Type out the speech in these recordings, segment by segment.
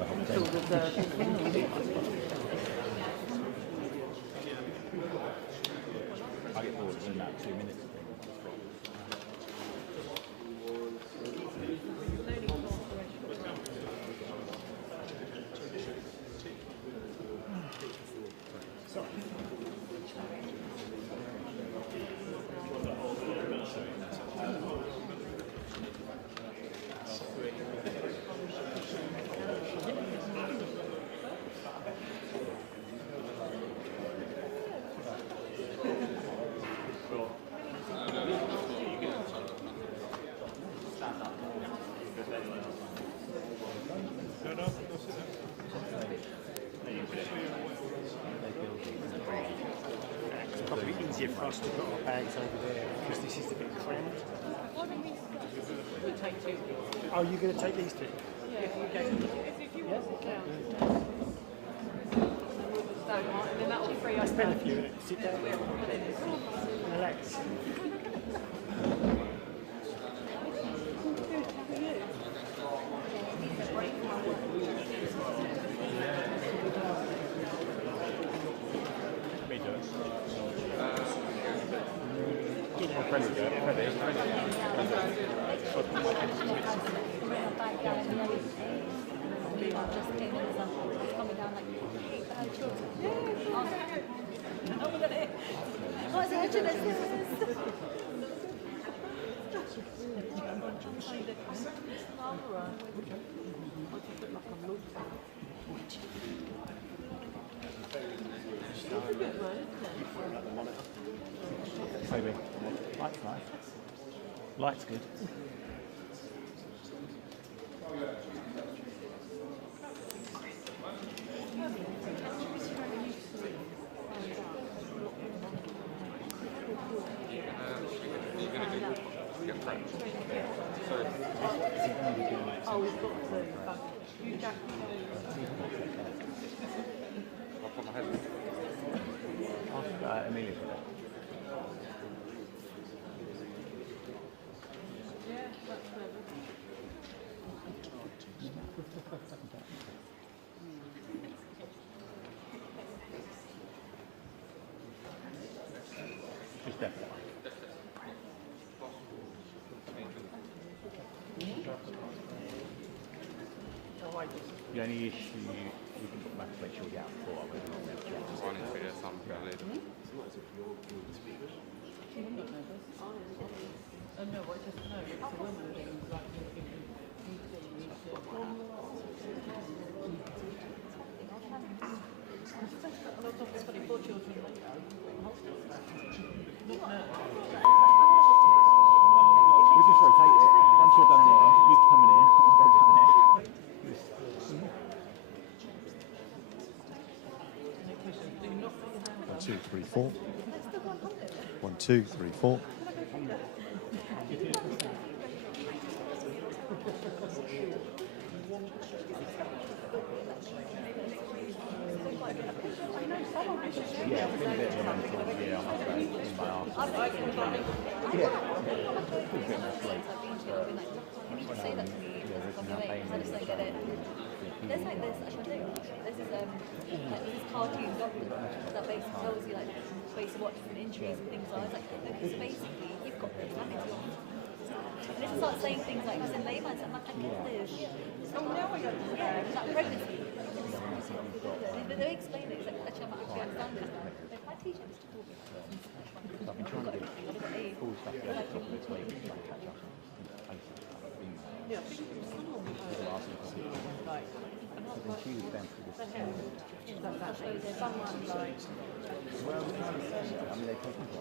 Until the I get bored in that 2 minutes. Probably easier for us to put our bags over there because this is a bit cramped. we take two. Oh, you're going to take these two? Yeah, if you want to sit down. And then that'll free us. Spend a few minutes, sit down, relax. Maybe. Light's nice. Light's good. Oh, we've got to. You Jack. Ask Amelia for that. Yeah, that's clever. Just definitely. The only issue you can put back to make sure you get out before I went on there. Oh no, I just know it's a woman thing, like you need to. A lot of it's funny, 4 children like We just rotate it. Once you're done there, you can come in here. I'll go down there. 1, 2, 3, 4. 1, 2, 3, 4. Yeah, it's been a bit of a mental year, I must say, in my arse. Yeah. It's been a bit more sleep. Say that to me on the way, because I just don't get it. There's like this, actually I do. There's this cartoon doctor that basically tells you like ways to watch different injuries and things like that. It's like, okay, so basically you've got this damage on. And it starts saying things like, it's in layman's, I'm like, I get this. Oh, now I got this. Yeah, it's like pregnancy. They explain it, it's like, actually I'm actually understanding it. If my teacher was to talk about it, I've been trying to do cool stuff the other couple of this week, trying to catch up. Yeah, I think it was someone like, She was down through this. that's actually someone like, Well, we're trying to say, I mean, they take them to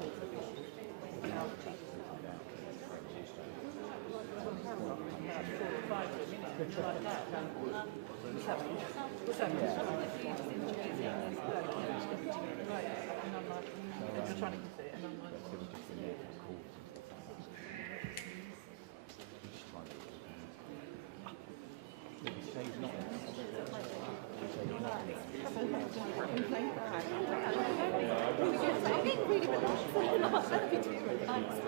like that. What's happening? What's happening? Right, and I'm like, they're just trying to get it, and I'm like, I'm getting really relaxed. That'd be too relaxed.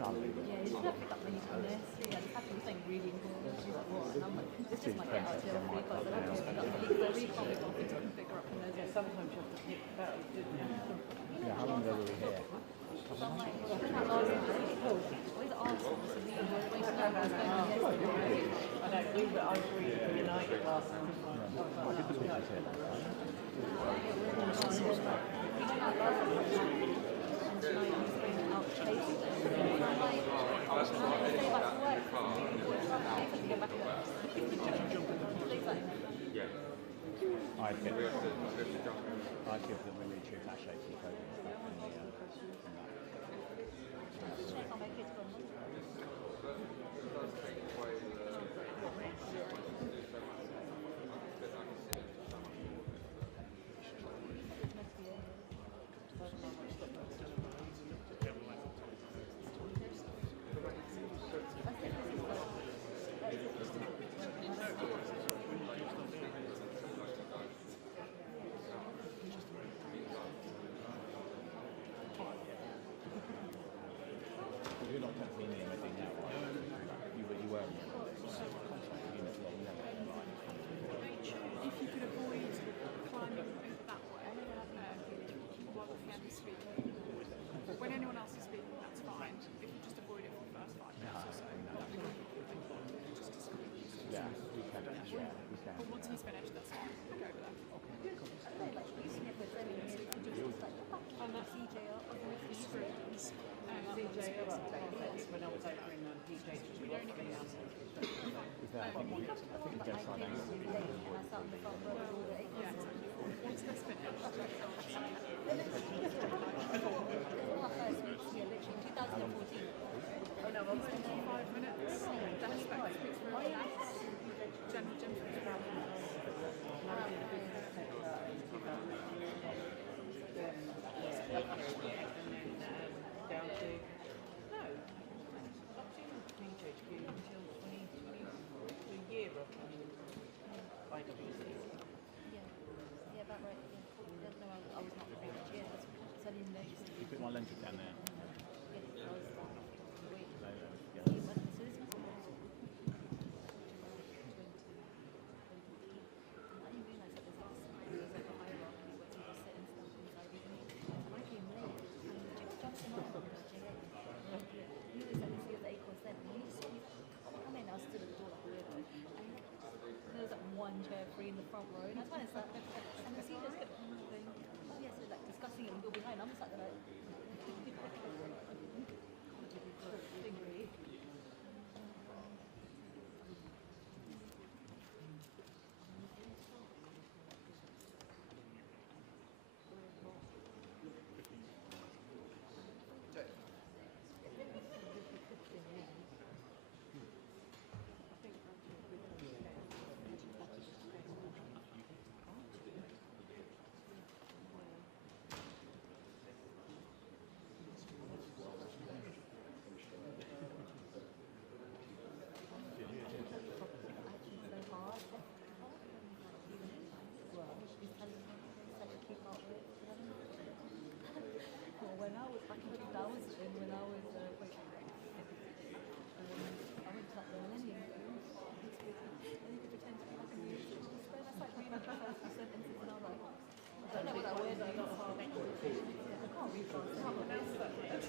Unbelievable. Yeah, you should have picked up when you come there. So yeah, it's happened something really important. She's like, what? And I'm like, it's just my get out till 3 o'clock. So I have to pick up the league. So I really can't pick up to figure out from those. Yeah, sometimes you have to pick that up, didn't you? Yeah, how long ago were we here? So I'm like, well, that last night, where's Arsenal? So we were waiting for us going yesterday. I know, I was reading for United last night. I did the pictures here. I'd give them a really true cash out to the You're not competing in anything now, right? You were. If you could avoid climbing that way while Fiona is speaking, when anyone else is speaking, that's fine. If you just avoid it for the first 5 minutes or so, that'd be good. Just to sort of use it. Yeah, we can. Yeah, we can. But once he's finished, that's fine. We'll go over there. CJ updates when I was over in PJ. We don't even have to. I think we go sign out. Yeah, once that's finished. Oh no, well, 5 minutes. That's back. You put my lens down there. One chair free in the front row, and I kind of sat there, and the seniors kept going, oh yes, they're like discussing it, and go behind. I'm just sat there like, angry. When I was back in 2000, when I was I went to that Millennium Games, and you could pretend to be like a music. That's like reading the first few sentences, and I was like, I don't know what that word means. I can't read fast. I can't pronounce it.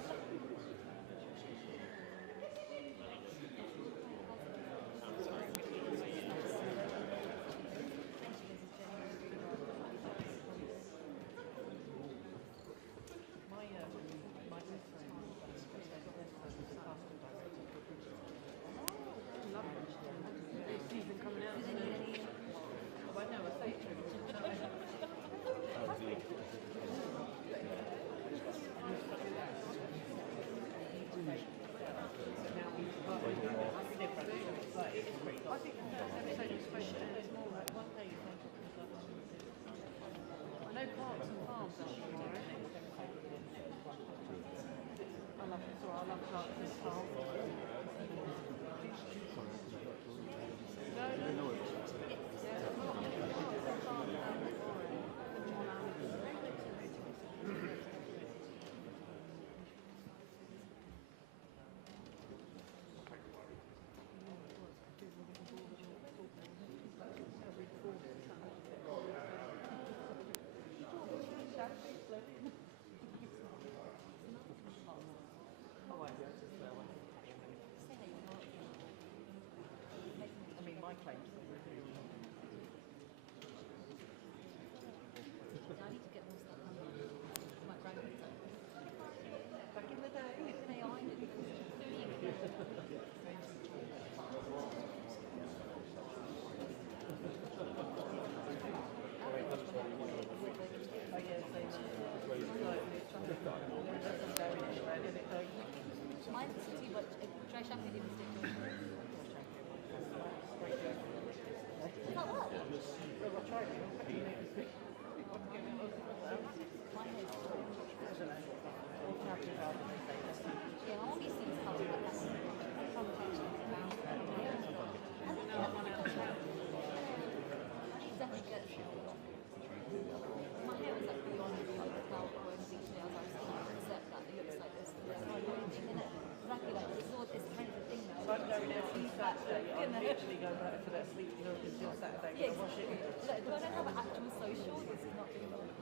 in there. literally go back to that sleep look until Saturday. Yeah, Wash it. look, do I don't have an actual social? This is not doing well. I'm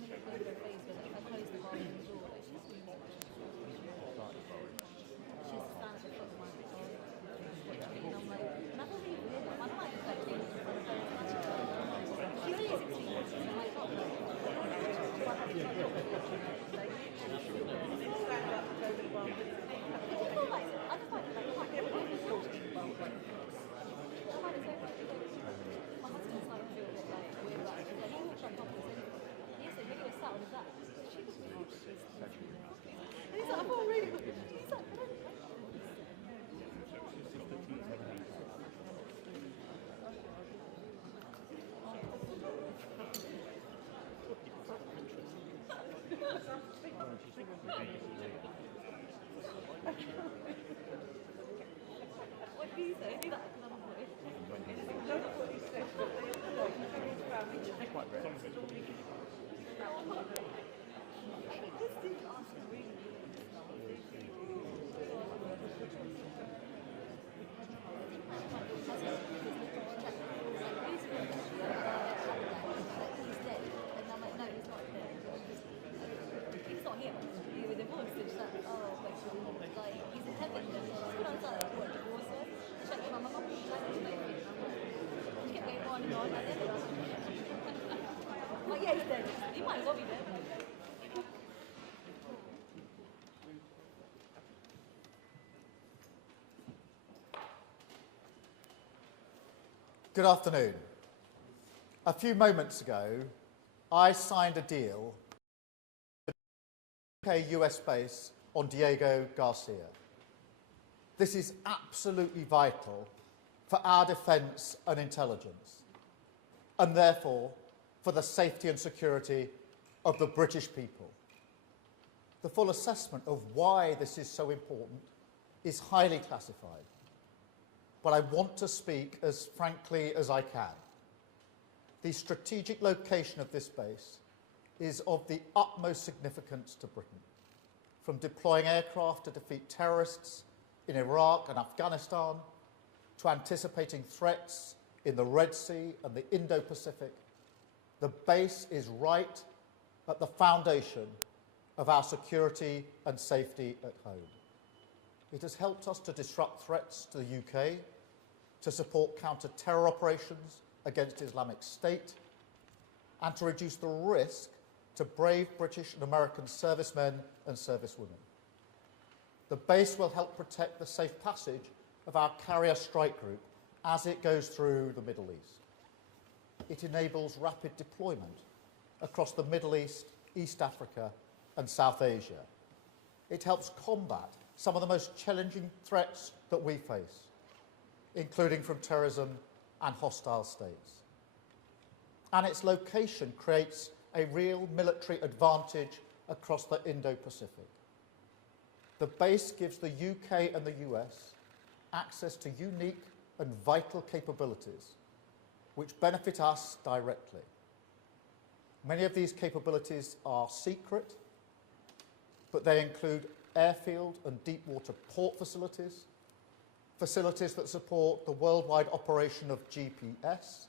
going to go to her face with it. If I close the bathroom door, like, she's standing at the foot of my door. And I'm like, and I thought really weird. I'm like, in front of her. She's only 16 years old. I'm like, oh, Stand up, go to the bathroom. I feel like, I just find it like, I find it so weird. My husband's like, feel a bit like weird about it. He's like, he walks like couples anyway. He said, you're going to start with that. She was really and he's like, I feel really good. He's like, I don't know. What do you say? Do that another voice. That's what he said, but they all know. His family just Quite rare. This dude asked really weird stuff. He's dead. And I'm like, no, he's not dead. He's not here. You were divorced. And she's like, oh, but like, he's in heaven. And I was like, what, divorce her? She's like, my mum was like, she kept going on and on. Like, then like, yeah, he's dead. He might as well be dead. Good afternoon. A few moments ago, I signed a deal with the UK-US base on Diego Garcia. This is absolutely vital for our defence and intelligence, and therefore for the safety and security of the British people. The full assessment of why this is so important is highly classified, but I want to speak as frankly as I can. The strategic location of this base is of the utmost significance to Britain, from deploying aircraft to defeat terrorists in Iraq and Afghanistan, to anticipating threats in the Red Sea and the Indo-Pacific. The base is right at the foundation of our security and safety at home. It has helped us to disrupt threats to the UK, to support counter-terror operations against Islamic State, and to reduce the risk to brave British and American servicemen and servicewomen. The base will help protect the safe passage of our carrier strike group as it goes through the Middle East. It enables rapid deployment across the Middle East, East Africa, and South Asia. It helps combat some of the most challenging threats that we face, including from terrorism and hostile states. And its location creates a real military advantage across the Indo-Pacific. The base gives the UK and the US access to unique and vital capabilities which benefit us directly. Many of these capabilities are secret, but they include airfield and deep water port facilities, facilities that support the worldwide operation of GPS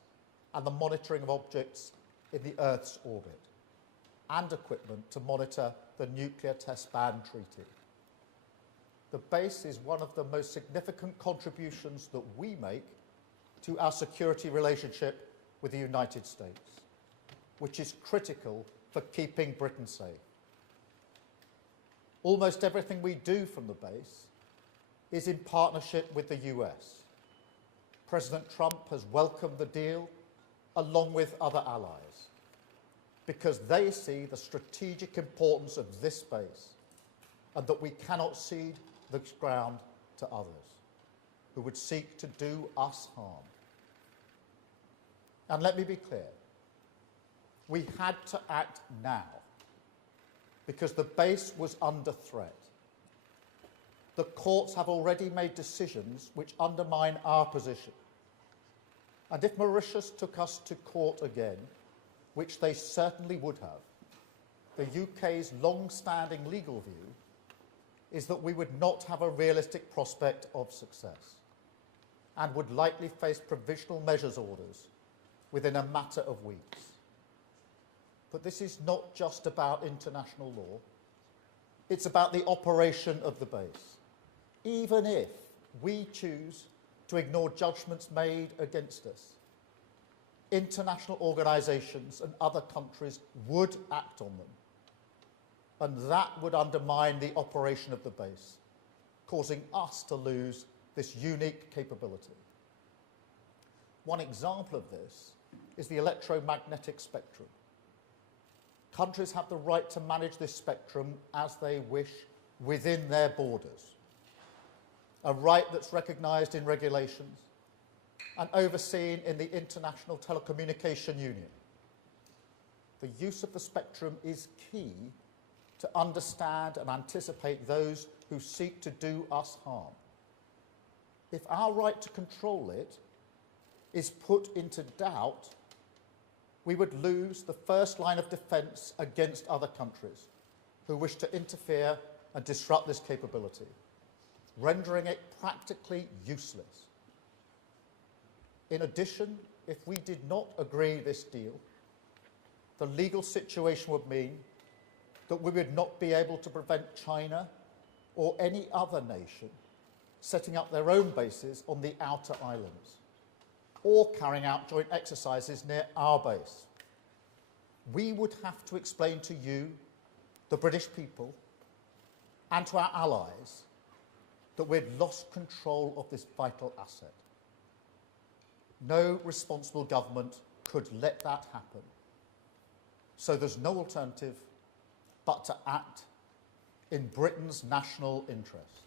and the monitoring of objects in the Earth's orbit, and equipment to monitor the Nuclear Test Ban Treaty. The base is one of the most significant contributions that we make to our security relationship with the United States, which is critical for keeping Britain safe. Almost everything we do from the base is in partnership with the US. President Trump has welcomed the deal along with other allies because they see the strategic importance of this base and that we cannot cede the ground to others who would seek to do us harm. And let me be clear, we had to act now because the base was under threat. The courts have already made decisions which undermine our position. And if Mauritius took us to court again, which they certainly would have, the UK's long-standing legal view is that we would not have a realistic prospect of success and would likely face provisional measures orders within a matter of weeks. But this is not just about international law. It's about the operation of the base. Even if we choose to ignore judgments made against us, international organisations and other countries would act on them, and that would undermine the operation of the base, causing us to lose this unique capability. One example of this is the electromagnetic spectrum. Countries have the right to manage this spectrum as they wish within their borders, a right that's recognised in regulations and overseen in the International Telecommunication Union. The use of the spectrum is key to understand and anticipate those who seek to do us harm. If our right to control it is put into doubt, we would lose the first line of defence against other countries who wish to interfere and disrupt this capability, rendering it practically useless. In addition, if we did not agree this deal, the legal situation would mean that we would not be able to prevent China or any other nation setting up their own bases on the outer islands or carrying out joint exercises near our base. We would have to explain to you, the British people, and to our allies that we'd lost control of this vital asset. No responsible government could let that happen. So there's no alternative but to act in Britain's national interest.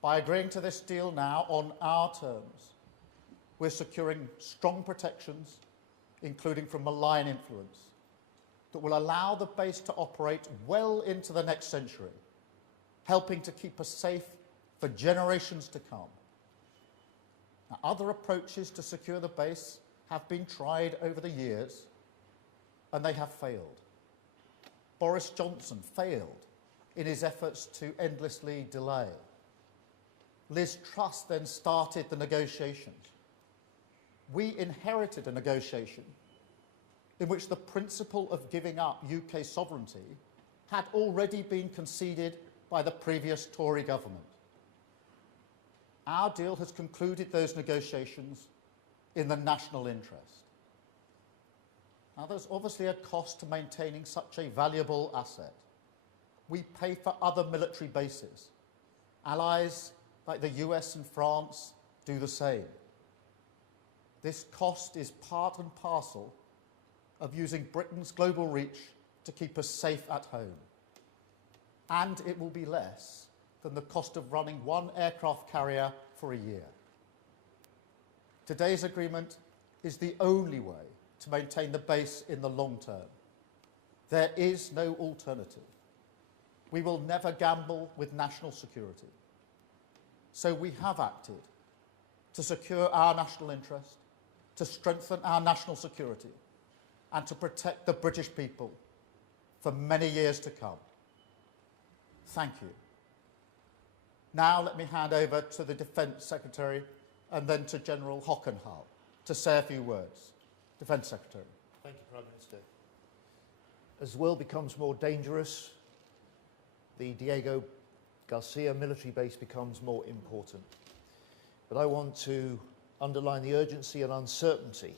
By agreeing to this deal now on our terms, we're securing strong protections, including from malign influence, that will allow the base to operate well into the next century, helping to keep us safe for generations to come. Now, other approaches to secure the base have been tried over the years, and they have failed. Boris Johnson failed in his efforts to endlessly delay. Liz Truss then started the negotiations. We inherited a negotiation in which the principle of giving up UK sovereignty had already been conceded by the previous Tory government. Our deal has concluded those negotiations in the national interest. Now, there's obviously a cost to maintaining such a valuable asset. We pay for other military bases. Allies like the US and France do the same. This cost is part and parcel of using Britain's global reach to keep us safe at home. And it will be less than the cost of running one aircraft carrier for a year. Today's agreement is the only way to maintain the base in the long term. There is no alternative. We will never gamble with national security. So we have acted to secure our national interest, to strengthen our national security, and to protect the British people for many years to come. Thank you. Now let me hand over to the Defence Secretary and then to General Hockenhull to say a few words. Defence Secretary. Thank you, Prime Minister. As the world becomes more dangerous, the Diego Garcia military base becomes more important. But I want to underline the urgency and uncertainty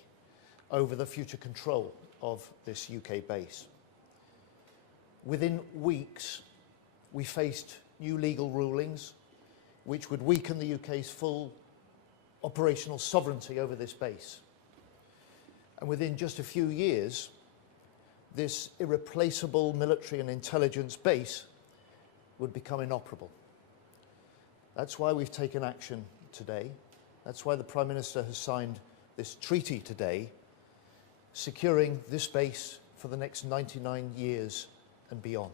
over the future control of this UK base. Within weeks, we faced new legal rulings which would weaken the UK's full operational sovereignty over this base. And within just a few years, this irreplaceable military and intelligence base would become inoperable. That's why we've taken action today. That's why the Prime Minister has signed this treaty today, securing this base for the next 99 years and beyond.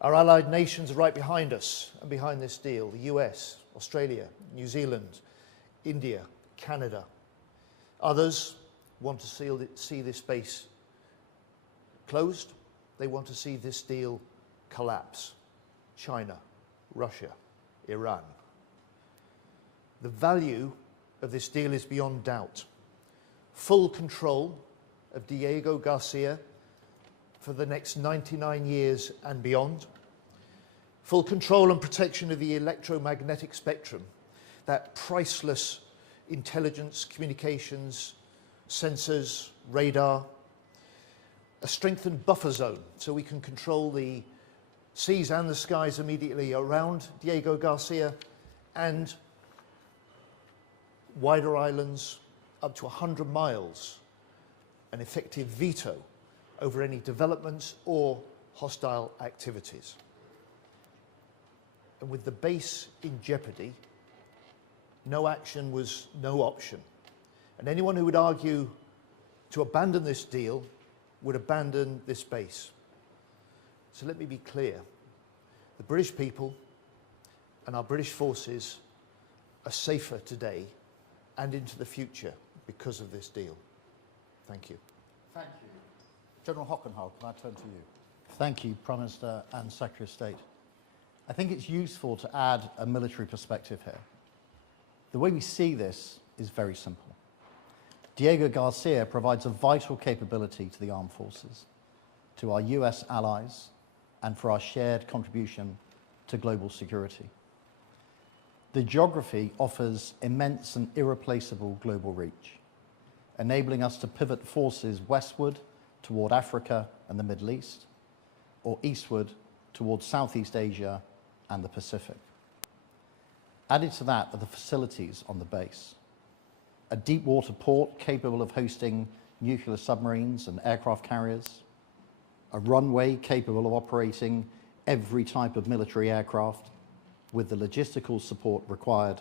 Our allied nations are right behind us and behind this deal: the US, Australia, New Zealand, India, Canada. Others want to see this base closed. They want to see this deal collapse. China, Russia, Iran. The value of this deal is beyond doubt. Full control of Diego Garcia for the next 99 years and beyond. Full control and protection of the electromagnetic spectrum, that priceless intelligence, communications, sensors, radar. A strengthened buffer zone so we can control the seas and the skies immediately around Diego Garcia, and wider islands up to 100 miles, an effective veto over any developments or hostile activities. And with the base in jeopardy, no action was no option. And anyone who would argue to abandon this deal would abandon this base. So let me be clear. The British people and our British forces are safer today and into the future because of this deal. Thank you. Thank you. General Hockenhull, can I turn to you? Thank you, Prime Minister and Secretary of State. I think it's useful to add a military perspective here. The way we see this is very simple. Diego Garcia provides a vital capability to the armed forces, to our US allies, and for our shared contribution to global security. The geography offers immense and irreplaceable global reach, enabling us to pivot forces westward toward Africa and the Middle East, or eastward towards Southeast Asia and the Pacific. Added to that are the facilities on the base. A deep water port capable of hosting nuclear submarines and aircraft carriers, a runway capable of operating every type of military aircraft with the logistical support required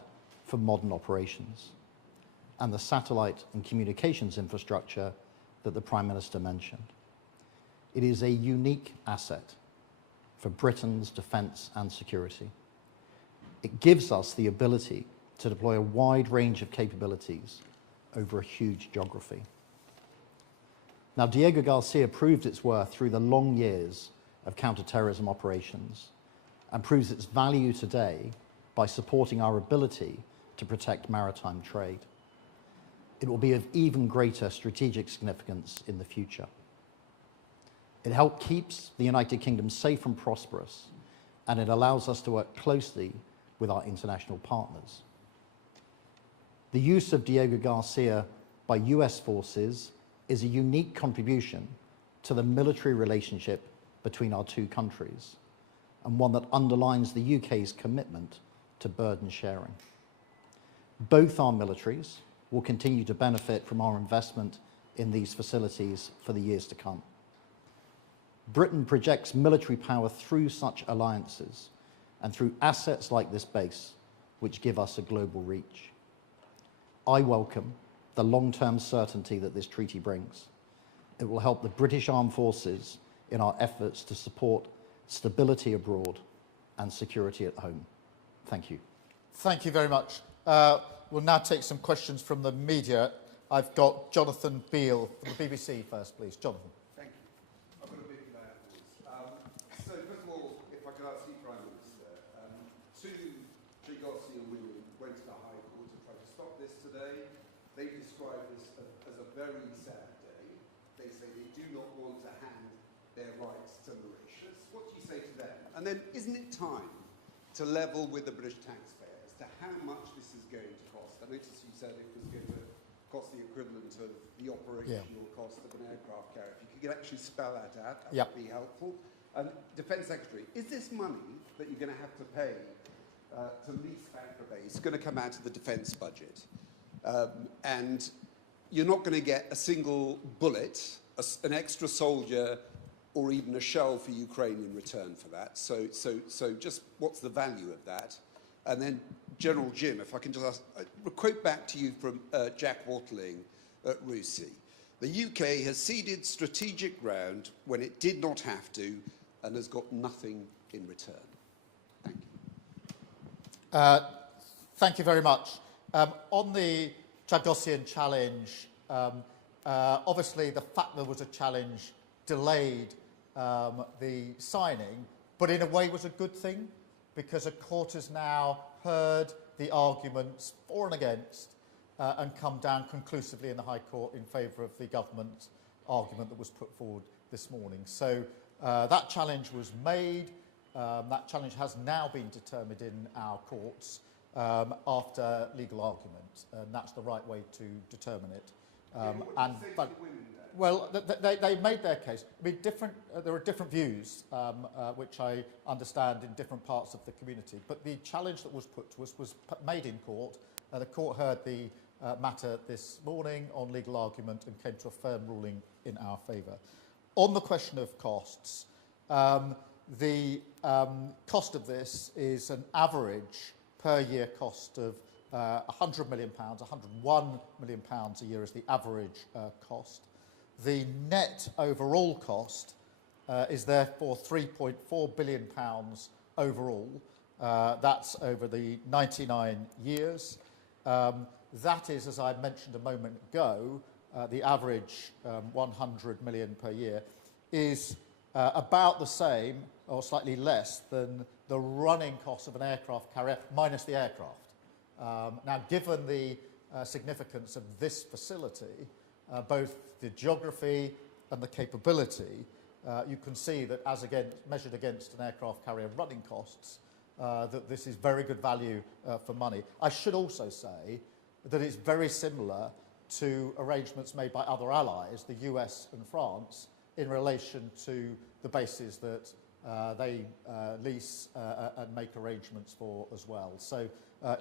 for modern operations, and the satellite and communications infrastructure that the Prime Minister mentioned. It is a unique asset for Britain's defence and security. It gives us the ability to deploy a wide range of capabilities over a huge geography. Now, Diego Garcia proved its worth through the long years of counter-terrorism operations and proves its value today by supporting our ability to protect maritime trade. It will be of even greater strategic significance in the future. It helps keeps the United Kingdom safe and prosperous, and it allows us to work closely with our international partners. The use of Diego Garcia by US forces is a unique contribution to the military relationship between our two countries, and one that underlines the UK's commitment to burden sharing. Both our militaries will continue to benefit from our investment in these facilities for the years to come. Britain projects military power through such alliances and through assets like this base, which give us a global reach. I welcome the long-term certainty that this treaty brings. It will help the British Armed Forces in our efforts to support stability abroad and security at home. Thank you. Thank you very much. We'll now take some questions from the media. I've got Jonathan Beale from the BBC first, please. Jonathan. Thank you. I've got a big man voice. So first of all, if I could ask you, Prime Minister, two Chagos women went to the High Court to try to stop this today. They describe this as a very sad day. They say they do not want to hand their rights to Mauritius. What do you say to them? And then, isn't it time to level with the British taxpayer as to how much this is going to cost? I noticed you said it was going to cost the equivalent of the operational cost of an aircraft carrier. If you could actually spell that out, that would be helpful. And Defence Secretary, is this money that you're going to have to pay to lease Bangor Base going to come out of the defence budget? And you're not going to get a single bullet, an extra soldier, or even a shell for Ukraine in return for that. So just what's the value of that? And then General Jim, if I can just ask, a quote back to you from Jack Watling at RUSI. The UK has ceded strategic ground when it did not have to and has got nothing in return. Thank you. Thank you very much. On the Chagosian challenge, obviously the fact there was a challenge delayed the signing, but in a way was a good thing, because a court has now heard the arguments for and against and come down conclusively in the High Court in favour of the government argument that was put forward this morning. So that challenge was made. That challenge has now been determined in our courts after legal argument, and that's the right way to determine it. Well, they made their case. I mean, there are different views, which I understand in different parts of the community. But the challenge that was put to us was made in court. The court heard the matter this morning on legal argument and came to a firm ruling in our favour. On the question of costs, the cost of this is an average per year cost of £100 million, £101 million a year is the average cost. The net overall cost is therefore £3.4 billion overall. That's over the 99 years. That is, as I mentioned a moment ago, the average 100 million per year is about the same or slightly less than the running cost of an aircraft carrier minus the aircraft. Now, given the significance of this facility, both the geography and the capability, you can see that as measured against an aircraft carrier running costs, that this is very good value for money. I should also say that it's very similar to arrangements made by other allies, the US and France, in relation to the bases that they lease and make arrangements for as well. So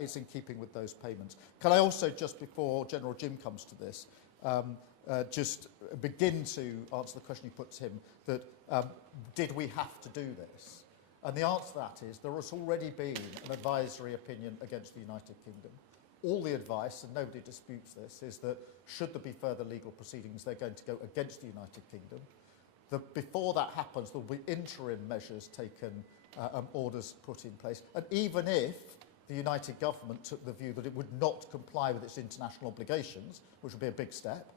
it's in keeping with those payments. Can I also, just before General Jim comes to this, just begin to answer the question you put to him, that did we have to do this? And the answer to that is there has already been an advisory opinion against the United Kingdom. All the advice, and nobody disputes this, is that should there be further legal proceedings, they're going to go against the United Kingdom. That before that happens, there will be interim measures taken, orders put in place. And even if the United Government took the view that it would not comply with its international obligations, which would be a big step,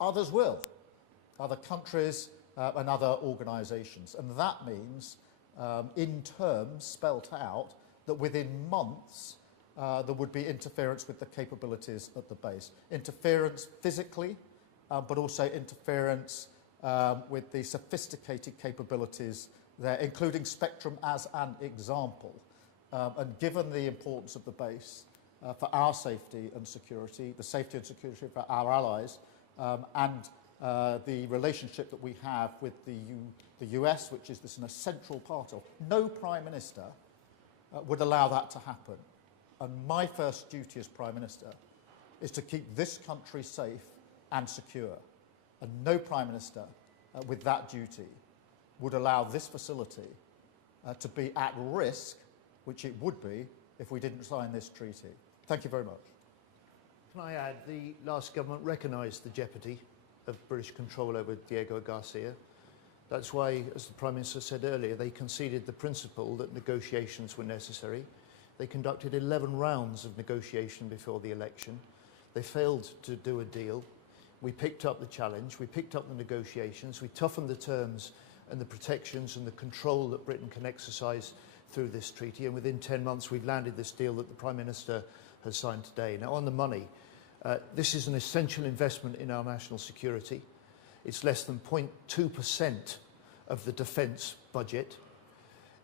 others will, other countries and other organisations. And that means, in terms spelt out, that within months there would be interference with the capabilities at the base. Interference physically, but also interference with the sophisticated capabilities there, including spectrum as an example. And given the importance of the base for our safety and security, the safety and security for our allies, and the relationship that we have with the US, which is this an essential part of, no Prime Minister would allow that to happen. And my first duty as Prime Minister is to keep this country safe and secure. And no Prime Minister with that duty would allow this facility to be at risk, which it would be if we didn't sign this treaty. Thank you very much. Can I add, the last government recognised the jeopardy of British control over Diego Garcia. That's why, as the Prime Minister said earlier, they conceded the principle that negotiations were necessary. They conducted 11 rounds of negotiation before the election. They failed to do a deal. We picked up the challenge, we picked up the negotiations, we toughened the terms and the protections and the control that Britain can exercise through this treaty, and within 10 months we've landed this deal that the Prime Minister has signed today. Now, on the money, this is an essential investment in our national security. It's less than 0.2% of the defence budget.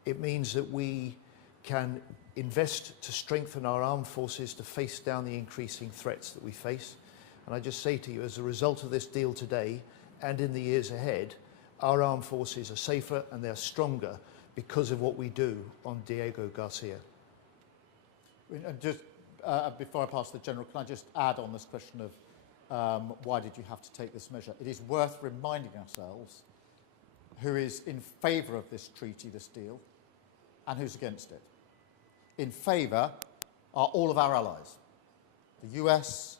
It means that we can invest to strengthen our armed forces to face down the increasing threats that we face. And I just say to you, as a result of this deal today and in the years ahead, our armed forces are safer and they're stronger because of what we do on Diego Garcia. And just before I pass to the General, can I just add on this question of why did you have to take this measure? It is worth reminding ourselves who is in favour of this treaty, this deal, and who's against it. In favour are all of our allies, the US,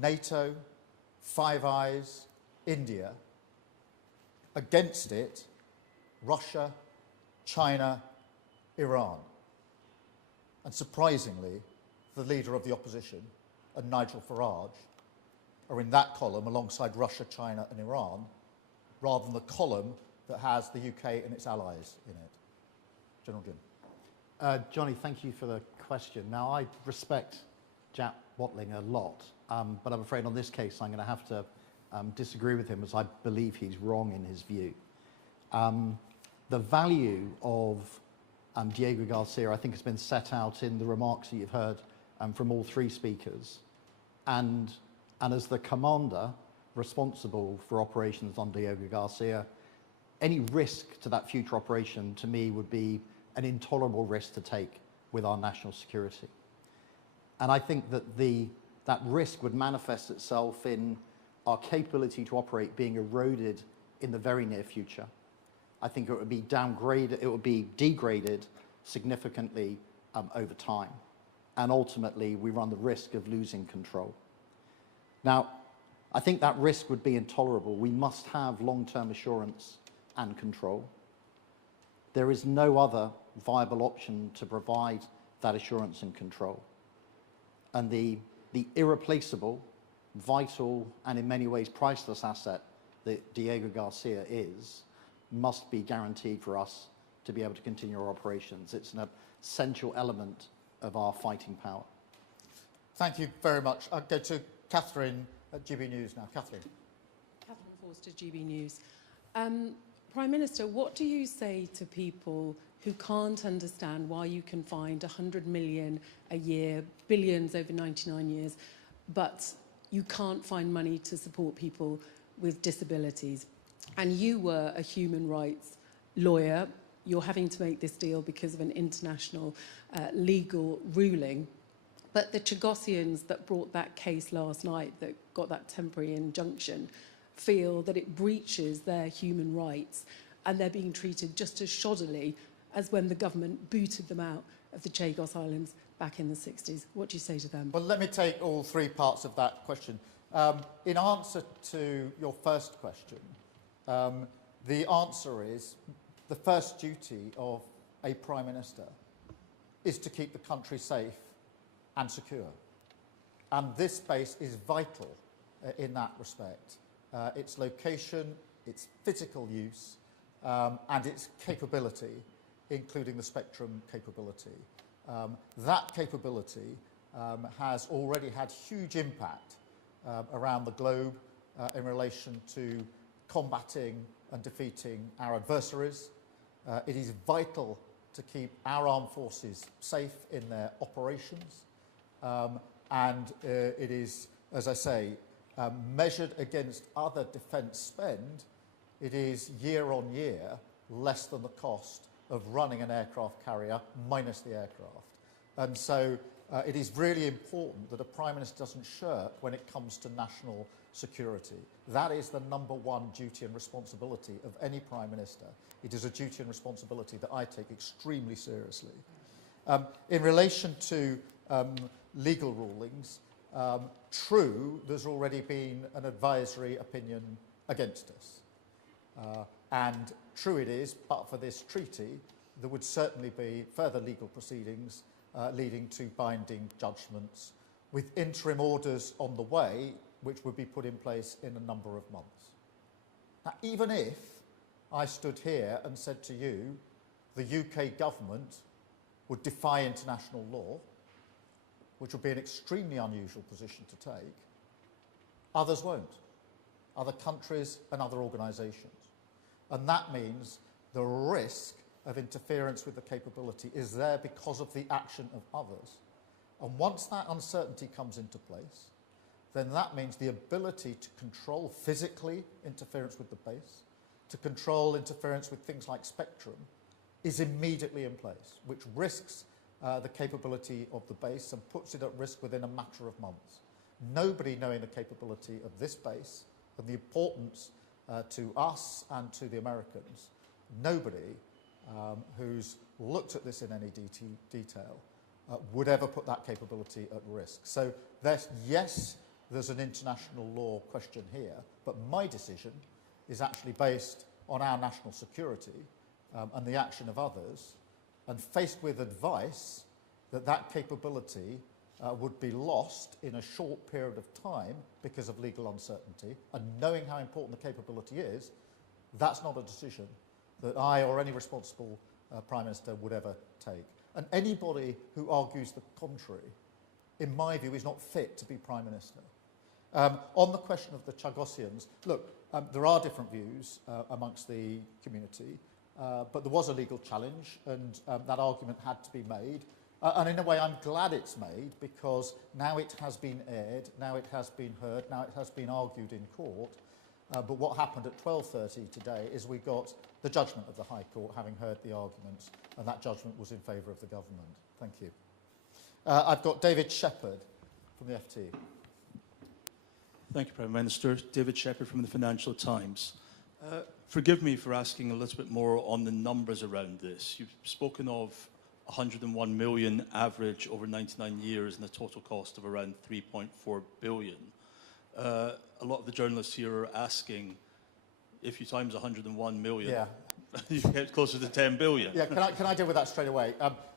NATO, Five Eyes, India. Against it, Russia, China, Iran. And surprisingly, the leader of the opposition and Nigel Farage are in that column alongside Russia, China and Iran, rather than the column that has the UK and its allies in it. General Jim. Johnny, thank you for the question. Now, I respect Jack Watling a lot, but I'm afraid on this case I'm going to have to disagree with him, as I believe he's wrong in his view. The value of Diego Garcia, I think, has been set out in the remarks that you've heard from all three speakers. And as the commander responsible for operations on Diego Garcia, any risk to that future operation, to me, would be an intolerable risk to take with our national security. And I think that that risk would manifest itself in our capability to operate being eroded in the very near future. I think it would be downgraded, it would be degraded significantly over time. And ultimately, we run the risk of losing control. Now, I think that risk would be intolerable. We must have long-term assurance and control. There is no other viable option to provide that assurance and control. And the irreplaceable, vital, and in many ways priceless asset that Diego Garcia is, must be guaranteed for us to be able to continue our operations. It's an essential element of our fighting power. Thank you very much. I'll go to Catherine at GB News now. Catherine. Catherine Forster, GB News. Prime Minister, what do you say to people who can't understand why you can find 100 million a year, billions over 99 years, but you can't find money to support people with disabilities? And you were a human rights lawyer. You're having to make this deal because of an international legal ruling. But the Chagosians that brought that case last night, that got that temporary injunction, feel that it breaches their human rights, and they're being treated just as shoddily as when the government booted them out of the Chagos Islands back in the 60s. What do you say to them? Well, let me take all three parts of that question. In answer to your first question, the answer is the first duty of a Prime Minister is to keep the country safe and secure. And this base is vital in that respect. Its location, its physical use, and its capability, including the spectrum capability. That capability has already had huge impact around the globe in relation to combating and defeating our adversaries. It is vital to keep our armed forces safe in their operations. And it is, as I say, measured against other defence spend, it is year on year less than the cost of running an aircraft carrier minus the aircraft. And so it is really important that a Prime Minister doesn't shirk when it comes to national security. That is the number one duty and responsibility of any Prime Minister. It is a duty and responsibility that I take extremely seriously. In relation to legal rulings, true, there's already been an advisory opinion against us. And true it is, but for this treaty, there would certainly be further legal proceedings leading to binding judgments with interim orders on the way, which would be put in place in a number of months. Now, even if I stood here and said to you, the UK government would defy international law, which would be an extremely unusual position to take, others won't. Other countries and other organisations. And that means the risk of interference with the capability is there because of the action of others. And once that uncertainty comes into place, then that means the ability to control physically interference with the base, to control interference with things like spectrum, is immediately in place, which risks the capability of the base and puts it at risk within a matter of months. Nobody knowing the capability of this base and the importance to us and to the Americans, nobody who's looked at this in any detail would ever put that capability at risk. So yes, there's an international law question here, but my decision is actually based on our national security and the action of others, and faced with advice that that capability would be lost in a short period of time because of legal uncertainty, and knowing how important the capability is, that's not a decision that I or any responsible Prime Minister would ever take. And anybody who argues the contrary, in my view, is not fit to be Prime Minister. On the question of the Chagosians, look, there are different views amongst the community, but there was a legal challenge, and that argument had to be made. And in a way, I'm glad it's made, because now it has been aired, now it has been heard, now it has been argued in court. But what happened at 12:30 today is we got the judgment of the High Court, having heard the arguments, and that judgment was in favour of the government. Thank you. I've got David Shepherd from the FT. Thank you, Prime Minister. David Shepherd from the Financial Times. Forgive me for asking a little bit more on the numbers around this. You've spoken of 101 million average over 99 years and a total cost of around 3.4 billion. A lot of the journalists here are asking, if you times 101 million, you get closer to 10 billion. Yeah, can I deal with that straight away?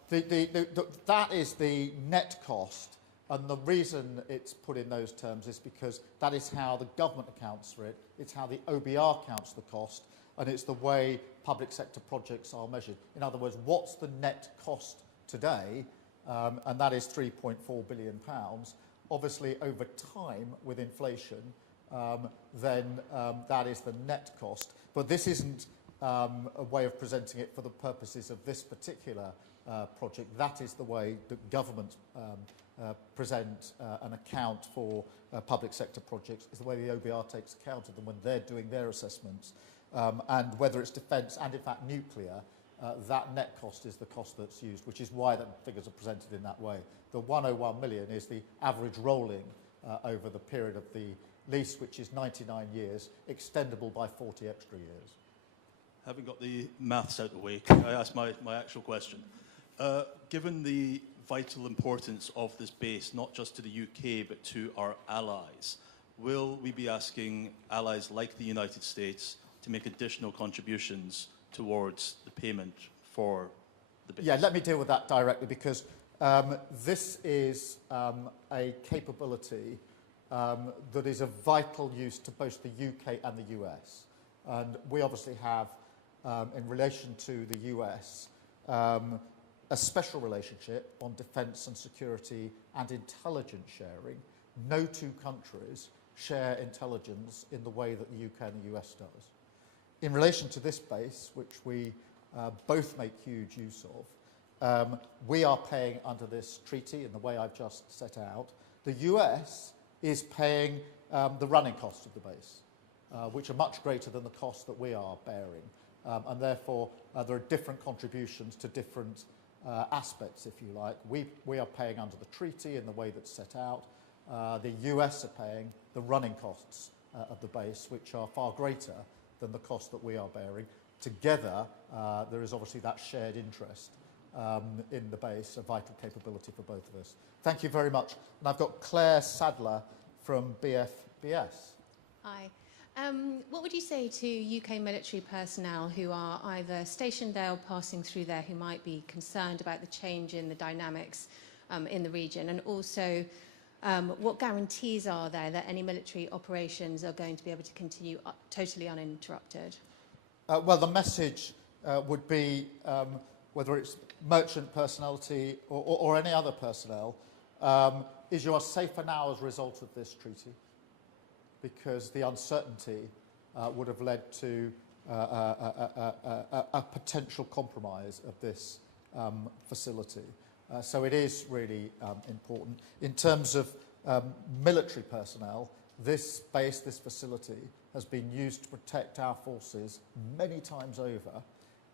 That is the net cost, and the reason it's put in those terms is because that is how the government accounts for it, it's how the OBR counts the cost, and it's the way public sector projects are measured. In other words, what's the net cost today? And that is £3.4 billion. Obviously, over time, with inflation, then that is the net cost. But this isn't a way of presenting it for the purposes of this particular project. That is the way that governments present an account for public sector projects, is the way the OBR takes account of them when they're doing their assessments. And whether it's defence and, in fact, nuclear, that net cost is the cost that's used, which is why the figures are presented in that way. The 101 million is the average rolling over the period of the lease, which is 99 years, extendable by 40 extra years. Having got the maths out of the way, can I ask my actual question? Given the vital importance of this base, not just to the UK, but to our allies, will we be asking allies like the United States to make additional contributions towards the payment for the base? Yeah, let me deal with that directly, because this is a capability that is of vital use to both the UK and the US. And we obviously have, in relation to the US, a special relationship on defence and security and intelligence sharing. No two countries share intelligence in the way that the UK and the US does. In relation to this base, which we both make huge use of, we are paying under this treaty in the way I've just set out. The US is paying the running costs of the base, which are much greater than the cost that we are bearing. And therefore, there are different contributions to different aspects, if you like. We are paying under the treaty in the way that's set out. The US are paying the running costs of the base, which are far greater than the cost that we are bearing. Together, there is obviously that shared interest in the base, a vital capability for both of us. Thank you very much. And I've got Claire Sadler from BFBS. Hi. What would you say to UK military personnel who are either stationed there or passing through there, who might be concerned about the change in the dynamics in the region? And also, what guarantees are there that any military operations are going to be able to continue totally uninterrupted? Well, the message would be, whether it's merchant personality or any other personnel, is you are safer now as a result of this treaty, because the uncertainty would have led to a potential compromise of this facility. So it is really important. In terms of military personnel, this base, this facility, has been used to protect our forces many times over.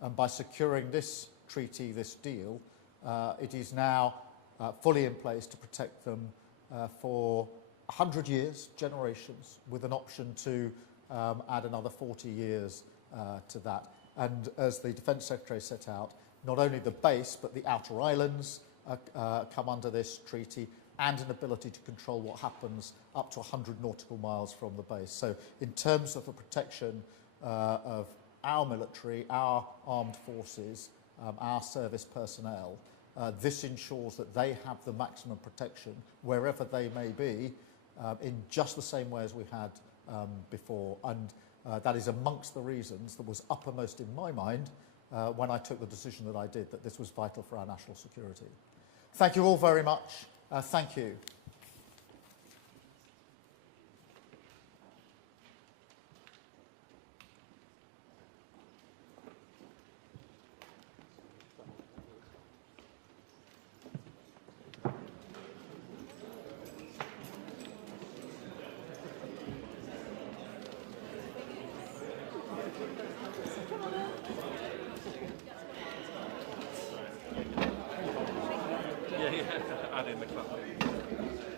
And by securing this treaty, this deal, it is now fully in place to protect them for 100 years, generations, with an option to add another 40 years to that. And as the Defence Secretary set out, not only the base, but the outer islands come under this treaty, and an ability to control what happens up to 100 nautical miles from the base. So in terms of the protection of our military, our armed forces, our service personnel, this ensures that they have the maximum protection wherever they may be, in just the same way as we had before. And that is amongst the reasons that was uppermost in my mind when I took the decision that I did, that this was vital for our national security. Thank you all very much. Thank you. Add in the clap.